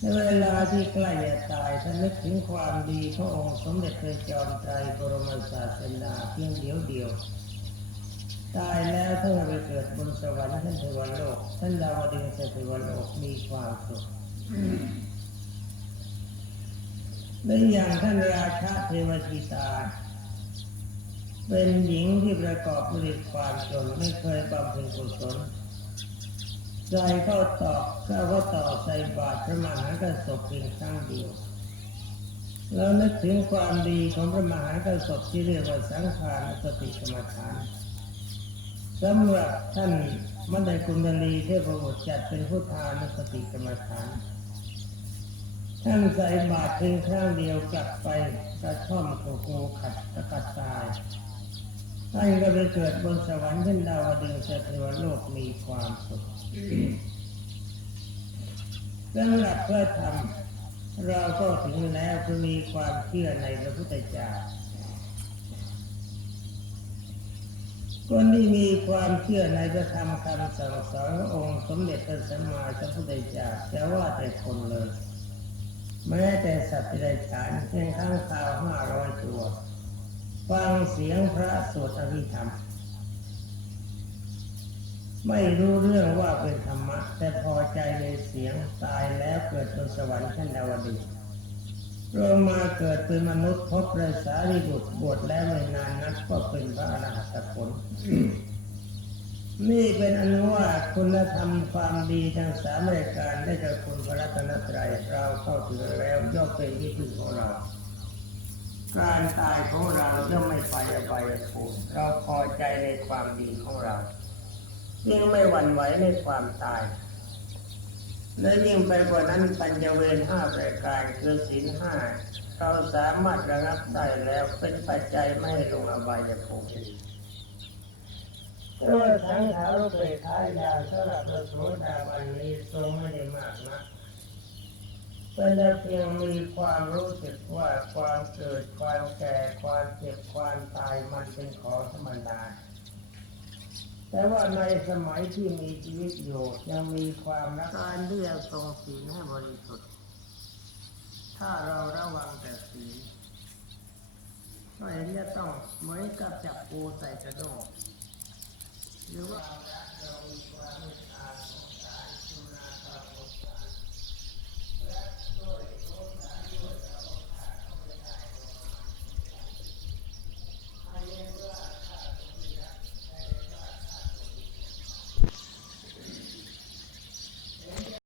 ในเวลาที่ใกล้จะตายท่านนึกถึงความดีขององค์สมเด็จพระจอมไตรบรมศาสดาเพียงเดียวเดียวตายแล้วท่านไปเกิดบนสวรรค์ท่านเทวโลกท่านดาวดึงสเทวโลกมีความสุขและอย่างท่านราชาเทวจิตา เป็นหญิงที่ประกอบด้วยความจนไม่เคยบำเพ็ญกุศล ใจเข้าตอกเข้าก็ต่อใส่บาตรพระมหากษัตริย์เพียงครั้งเดียวแล้วนึกถึงความดีของพระมหากษัตริย์ที่เรียกว่าสังขารสติกรรมฐานสำหรับท่านมันได้กุณลีเทพบุตรจัดเป็นผู้ทานสติกรรมฐาน ท่านใส่บาตรเพียงครั้งเดียวกลับไปกระท่อมถูกงูขัดตะกัดตาย ท่านก็ไปเกิดบนสวรรค์ขึ้นดาวดึงส์เทวโลกมีความสุขสำหรับพระธรรมเราก็ถึงแล้วคือมีความเชื่อในพระพุทธเจ้าคนที่มีความเชื่อในพระธรรมคำสั่งสอนององค์สมเด็จพระสัมมาสัมพุทธเจ้าจะว่าแต่คนเลย แม้แต่สัตว์ที่ได้ฉานเพียงข้างคาวห้าร้อยตัว ฟังเสียงพระสวดอภิธรรม ไม่รู้เรื่องว่าเป็นธรรมะ แต่พอใจในเสียงตายแล้วเกิดบนสวรรค์ชั้นดาวดึงส์ลงมาเกิดเป็นมนุษย์พบพระสารีบุตรบวชแล้วไม่นานนักก็เป็นพระอรหัตผลนี่เป็นอนุว่าคุณธรรมความดีทั้งสามรายการได้จากคุณพระรัตนตรัยเราเข้าถึงแล้วย่อมเป็นที่พึ่งของเรา การตายของเราย่อมไม่ไปอบายภูมิเราพอใจในความดีของเรา ยิ่งไม่หวั่นไหวในความตาย และยิ่งไปกว่านั้นปัญญเวรห้าประการคือศีลห้าเราสามารถระงับได้แล้วเป็นปัจจัยไม่ลงอบายภูมิแต่ว่าสังขารรูปเปทายาสำหรับพระโสดาบันนี้ทรงไม่ได้มากนะ เป็นแต่เพียงมีความรู้สึกว่าความเกิดความแก่ความเจ็บความตายมันเป็นของธรรมดาแต่ว่าในสมัยที่มีชีวิตอยู่ยังมีความรักการที่จะทรงศีลให้บริสุทธิ์ ถ้าเราระวังแต่ศีลก็เห็นจะต้องเหมือนกับจับปูใส่กระโดงหรือว่าเรามีความ